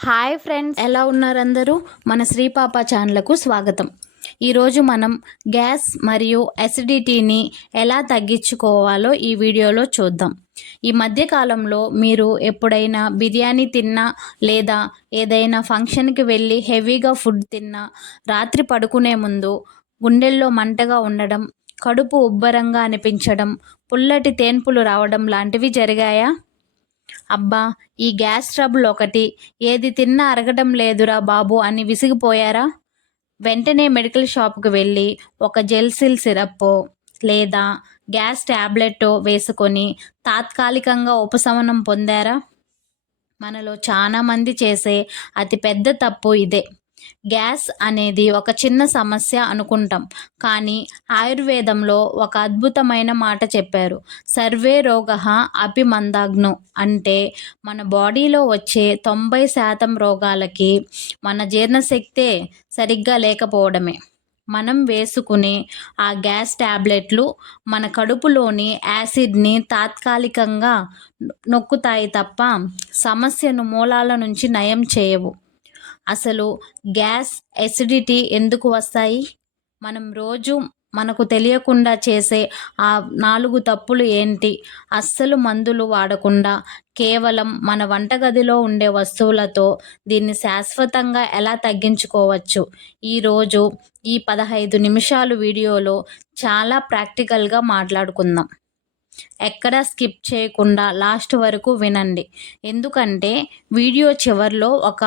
Hi friends, ఎలా ఉన్నారు అందరూ? మన శ్రీపాప ఛానల్కు స్వాగతం. ఈరోజు మనం గ్యాస్ మరియు అసిడిటీని ఎలా తగ్గించుకోవాలో ఈ వీడియోలో చూద్దాం. ఈ మధ్యకాలంలో మీరు ఎప్పుడైనా బిర్యానీ తిన్నా లేదా ఏదైనా ఫంక్షన్కి వెళ్ళి హెవీగా ఫుడ్ తిన్నా రాత్రి పడుకునే ముందు గుండెల్లో మంటగా ఉండడం, కడుపు ఉబ్బరంగా అనిపించడం, పుల్లటి తేన్పులు రావడం లాంటివి జరిగాయా? అబ్బా! ఈ గ్యాస్ ట్రబుల్ ఒకటి, ఏది తిన్నా అరగడం లేదురా బాబు అని విసిగిపోయారా? వెంటనే మెడికల్ షాప్‌కి వెళ్ళి ఒక జెల్సిల్ సిరప్పో లేదా గ్యాస్ టాబ్లెట్టో వేసుకొని తాత్కాలికంగా ఉపశమనం పొందారా? మనలో చాలామంది చేసే అతి పెద్ద తప్పు ఇదే. గ్యాస్ అనేది ఒక చిన్న సమస్య అనుకుంటాం, కానీ ఆయుర్వేదంలో ఒక అద్భుతమైన మాట చెప్పారు. సర్వే రోగః అపి మందాగ్నో, అంటే మన బాడీలో వచ్చే 90% రోగాలకి మన జీర్ణశక్తే సరిగ్గా లేకపోవడమే. మనం వేసుకునే ఆ గ్యాస్ టాబ్లెట్లు మన కడుపులోని యాసిడ్ని తాత్కాలికంగా నొక్కుతాయి తప్ప సమస్యను మూలాల నుంచి నయం చేయవు. అసలు గ్యాస్, ఎసిడిటీ ఎందుకు వస్తాయి? మనం రోజు మనకు తెలియకుండా చేసే ఆ 4 తప్పులు ఏంటి? అస్సలు మందులు వాడకుండా కేవలం మన వంటగదిలో ఉండే వస్తువులతో దీన్ని శాశ్వతంగా ఎలా తగ్గించుకోవచ్చు? ఈరోజు ఈ 15 నిమిషాలు వీడియోలో చాలా ప్రాక్టికల్గా మాట్లాడుకుందాం. ఎక్కడా స్కిప్ చేయకుండా లాస్ట్ వరకు వినండి, ఎందుకంటే వీడియో చివర్లో ఒక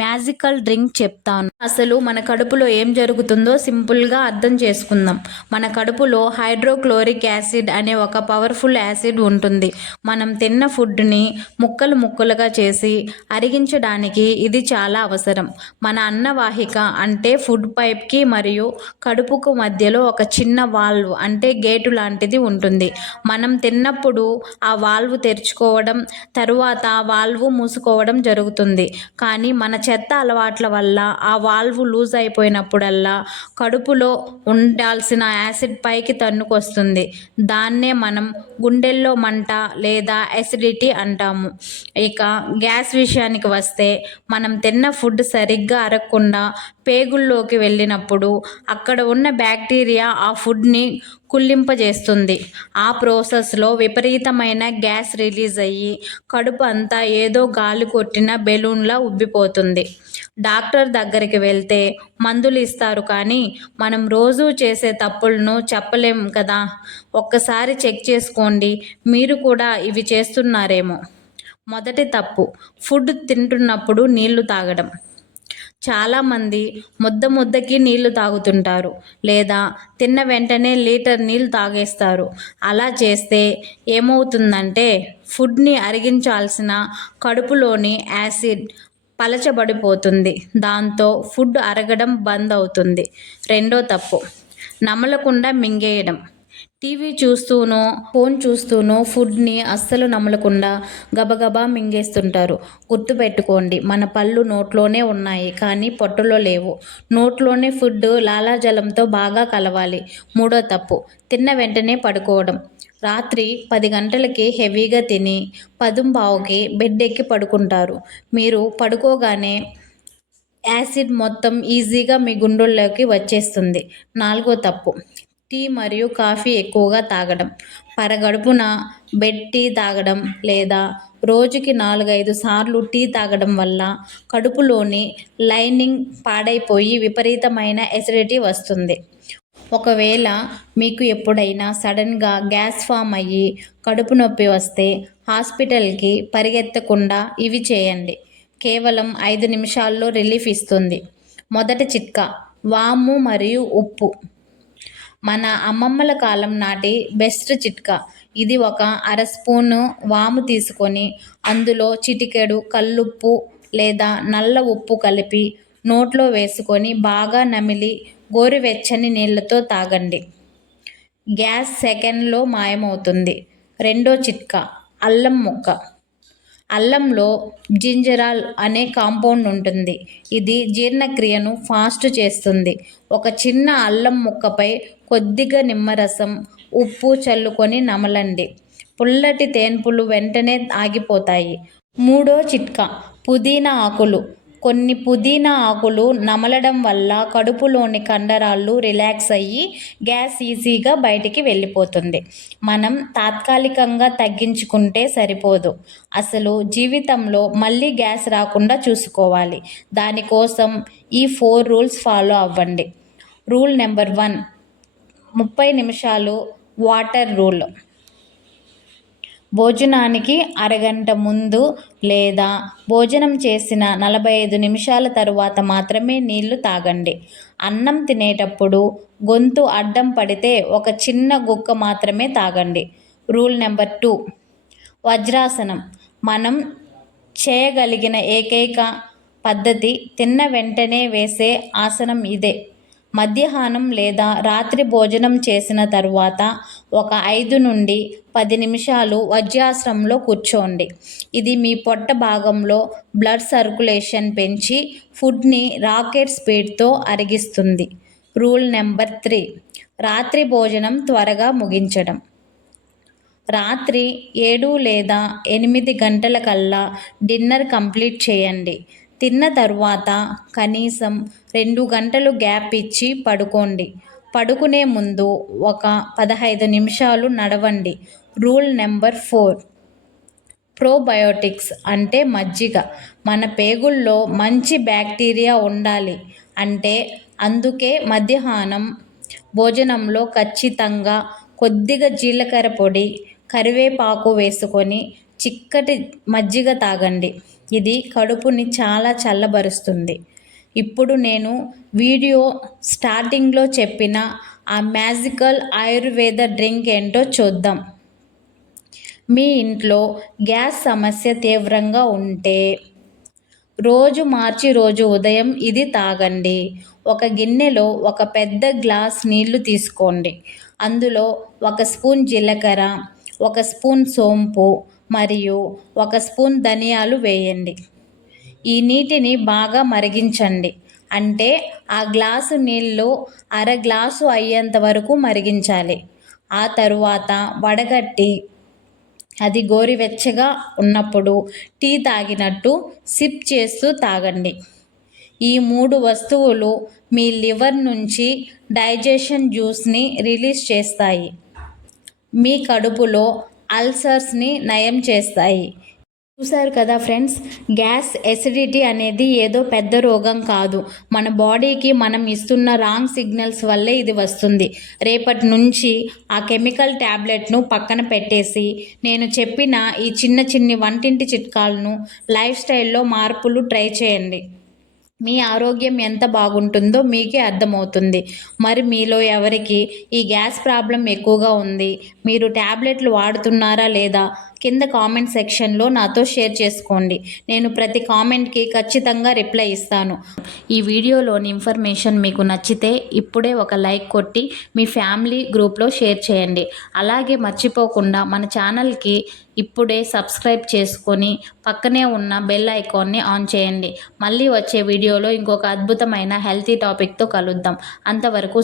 మ్యాజికల్ డ్రింక్ చెప్తాను. అసలు మన కడుపులో ఏం జరుగుతుందో సింపుల్గా అర్థం చేసుకుందాం. మన కడుపులో హైడ్రోక్లోరిక్ యాసిడ్ అనే ఒక పవర్ఫుల్ యాసిడ్ ఉంటుంది. మనం తిన్న ఫుడ్ని ముక్కలు ముక్కలుగా చేసి అరిగించడానికి ఇది చాలా అవసరం. మన అన్నవాహిక అంటే ఫుడ్ పైప్కి మరియు కడుపుకు మధ్యలో ఒక చిన్న వాల్వ్ అంటే గేటు లాంటిది ఉంటుంది. మనం తిన్నప్పుడు ఆ వాల్వ్ తెరుచుకోవడం, తరువాత ఆ వాల్వ్ మూసుకోవడం జరుగుతుంది. కానీ మన చెత్త అలవాట్ల వల్ల ఆ వాల్వ్ లూజ్ అయిపోయినప్పుడల్లా కడుపులో ఉండాల్సిన యాసిడ్ పైకి తన్నుకొస్తుంది. దాన్నే మనం గుండెల్లో మంట లేదా అసిడిటీ అంటాము. ఇక గ్యాస్ విషయానికి వస్తే, మనం తిన్న ఫుడ్ సరిగ్గా అరగకుండా పేగుల్లోకి వెళ్ళినప్పుడు అక్కడ ఉన్న బ్యాక్టీరియా ఆ ఫుడ్ని కుళ్ళింపజేస్తుంది. ఆ ప్రాసెస్లో విపరీతమైన గ్యాస్ రిలీజ్ అయ్యి కడుపు అంతా ఏదో గాలి కొట్టిన బెలూన్లా ఉబ్బిపోతుంది. డాక్టర్ దగ్గరికి వెళ్తే మందులు ఇస్తారు, కానీ మనం రోజూ చేసే తప్పులను చెప్పలేం కదా. ఒక్కసారి చెక్ చేసుకోండి, మీరు కూడా ఇవి చేస్తున్నారేమో. మొదటి తప్పు, ఫుడ్ తింటున్నప్పుడు నీళ్లు తాగడం. చాలామంది ముద్దకి నీళ్లు తాగుతుంటారు, లేదా తిన్న వెంటనే లీటర్ నీళ్ళు తాగేస్తారు. అలా చేస్తే ఏమవుతుందంటే, ఫుడ్ని అరిగించాల్సిన కడుపులోని యాసిడ్ పలచబడిపోతుంది. దాంతో ఫుడ్ అరగడం బంద్ అవుతుంది. రెండో తప్పు, నమలకుండా మింగేయడం. టీవీ చూస్తూనో ఫోన్ చూస్తూనో ఫుడ్ని అస్సలు నమలకుండా గబగబా మింగేస్తుంటారు. గుర్తుపెట్టుకోండి, మన పళ్ళు నోట్లోనే ఉన్నాయి, కానీ పొట్టలో లేవు. నోట్లోనే ఫుడ్ లాలాజలంతో బాగా కలవాలి. మూడో తప్పు, తిన్న వెంటనే పడుకోవడం. రాత్రి 10 గంటలకి హెవీగా తిని 10:15కి బెడ్ ఎక్కి పడుకుంటారు. మీరు పడుకోగానే యాసిడ్ మొత్తం ఈజీగా మీ గుండెల్లోకి వచ్చేస్తుంది. నాలుగో తప్పు, టీ మరియు కాఫీ ఎక్కువగా తాగడం. పరగడుపున బెడ్ టీ తాగడం లేదా రోజుకి 4-5 సార్లు టీ తాగడం వల్ల కడుపులోని లైనింగ్ పాడైపోయి విపరీతమైన ఎసిడిటీ వస్తుంది. ఒకవేళ మీకు ఎప్పుడైనా సడన్గా గ్యాస్ ఫామ్ అయ్యి కడుపు నొప్పి వస్తే హాస్పిటల్కి పరిగెత్తకుండా ఇవి చేయండి. కేవలం 5 నిమిషాల్లో రిలీఫ్ ఇస్తుంది. మొదటి చిట్కా, వాము మరియు ఉప్పు. మన అమ్మమ్మల కాలం నాటి బెస్ట్ చిట్కా ఇది. ఒక అర స్పూను వాము తీసుకొని అందులో చిటికెడు కల్లుప్పు లేదా నల్ల ఉప్పు కలిపి నోట్లో వేసుకొని బాగా నమిలి గోరువెచ్చని నీళ్లతో తాగండి. గ్యాస్ సెకండ్లో మాయమవుతుంది. రెండో చిట్కా, అల్లం ముక్క. అల్లంలో జింజరాల్ అనే కాంపౌండ్ ఉంటుంది. ఇది జీర్ణక్రియను ఫాస్ట్ చేస్తుంది. ఒక చిన్న అల్లం ముక్కపై కొద్దిగా నిమ్మరసం, ఉప్పు చల్లుకొని నమలండి. పుల్లటి తేన్పులు వెంటనే ఆగిపోతాయి. మూడో చిట్కా, పుదీనా ఆకులు. కొన్ని పుదీనా ఆకులు నమలడం వల్ల కడుపులోని కండరాలు రిలాక్స్ అయ్యి గ్యాస్ ఈజీగా బయటికి వెళ్ళిపోతుంది. మనం తాత్కాలికంగా తగ్గించుకుంటే సరిపోదు. అసలు జీవితంలో మళ్ళీ గ్యాస్ రాకుండా చూసుకోవాలి. దానికోసం ఈ 4 రూల్స్ ఫాలో అవ్వండి. రూల్ నెంబర్ 1, 30 నిమిషాలు వాటర్ రూల్. భోజనానికి అరగంట ముందు లేదా భోజనం చేసిన 45 నిమిషాల తరువాత మాత్రమే నీళ్లు తాగండి. అన్నం తినేటప్పుడు గొంతు అడ్డం పడితే ఒక చిన్న గుక్క మాత్రమే తాగండి. Rule number 2, వజ్రాసనం. మనం చేయగలిగిన ఏకైక పద్ధతి తిన్న వెంటనే వేసే ఆసనం ఇదే. మధ్యాహ్నం లేదా రాత్రి భోజనం చేసిన తరువాత ఒక 5 నుండి 10 నిమిషాలు వజ్రాసనంలో కూర్చోండి. ఇది మీ పొట్ట భాగంలో బ్లడ్ సర్క్యులేషన్ పెంచి ఫుడ్ని రాకెట్ స్పీడ్తో అరిగిస్తుంది. రూల్ నెంబర్ 3, రాత్రి భోజనం త్వరగా ముగించడం. రాత్రి 7 లేదా 8 గంటలకల్లా డిన్నర్ కంప్లీట్ చేయండి. తిన్న తరువాత కనీసం 2 గంటలు గ్యాప్ ఇచ్చి పడుకోండి. పడుకునే ముందు ఒక 15 నిమిషాలు నడవండి. రూల్ నెంబర్ 4, ప్రోబయోటిక్స్ అంటే మజ్జిగ. మన పేగుల్లో మంచి బ్యాక్టీరియా ఉండాలి అంటే అందుకే మధ్యాహ్నం భోజనంలో ఖచ్చితంగా కొద్దిగా జీలకర్ర పొడి, కరివేపాకు వేసుకొని చిక్కటి మజ్జిగ తాగండి. ఇది కడుపుని చాలా చల్లబరుస్తుంది. ఇప్పుడు నేను వీడియో స్టార్టింగ్లో చెప్పిన ఆ మ్యాజికల్ ఆయుర్వేద డ్రింక్ ఏంటో చూద్దాం. మీ ఇంట్లో గ్యాస్ సమస్య తీవ్రంగా ఉంటే రోజు మార్చి రోజు ఉదయం ఇది తాగండి. ఒక గిన్నెలో ఒక పెద్ద గ్లాస్ నీళ్లు తీసుకోండి. అందులో 1 స్పూన్ జీలకర్ర, 1 స్పూన్ సోంపు మరియు 1 స్పూన్ ధనియాలు వేయండి. ఈ నీటిని బాగా మరిగించండి. అంటే ఆ గ్లాసు నీళ్ళు అర గ్లాసు అయ్యేంత వరకు మరిగించాలి. ఆ తరువాత వడగట్టి అది గోరువెచ్చగా ఉన్నప్పుడు టీ తాగినట్టు సిప్ చేస్తూ తాగండి. ఈ 3 వస్తువులు మీ లివర్ నుంచి డైజెషన్ జ్యూస్ని రిలీజ్ చేస్తాయి. మీ కడుపులో అల్సర్స్ని నయం చేస్తాయి. చూశారు కదా ఫ్రెండ్స్, గ్యాస్ ఎసిడిటీ అనేది ఏదో పెద్ద రోగం కాదు. మన బాడీకి మనం ఇస్తున్న రాంగ్ సిగ్నల్స్ వల్లే ఇది వస్తుంది. రేపటి నుంచి ఆ కెమికల్ ట్యాబ్లెట్ను పక్కన పెట్టేసి నేను చెప్పిన ఈ చిన్ని వంటింటి చిట్కాలను లైఫ్ స్టైల్లో మార్పులు ట్రై చేయండి. మీ ఆరోగ్యం ఎంత బాగుంటుందో మీకే అర్థమవుతుంది. మరి మీలో ఎవరికి ఈ గ్యాస్ ప్రాబ్లం ఎక్కువగా ఉంది, మీరు ట్యాబ్లెట్లు వాడుతున్నారా లేదా కింద కామెంట్ సెక్షన్లో నాతో షేర్ చేసుకోండి. నేను ప్రతి కామెంట్కి ఖచ్చితంగా రిప్లై ఇస్తాను. ఈ వీడియోలోని ఇన్ఫర్మేషన్ మీకు నచ్చితే ఇప్పుడే ఒక లైక్ కొట్టి మీ ఫ్యామిలీ గ్రూప్లో షేర్ చేయండి. అలాగే మర్చిపోకుండా మన ఛానల్కి ఇప్పుడే సబ్స్క్రైబ్ చేసుకొని పక్కనే ఉన్న బెల్ ఐకాన్ని ఆన్ చేయండి. మళ్ళీ వచ్చే వీడియోలో ఇంకొక అద్భుతమైన హెల్తీ టాపిక్తో కలుద్దాం. అంతవరకు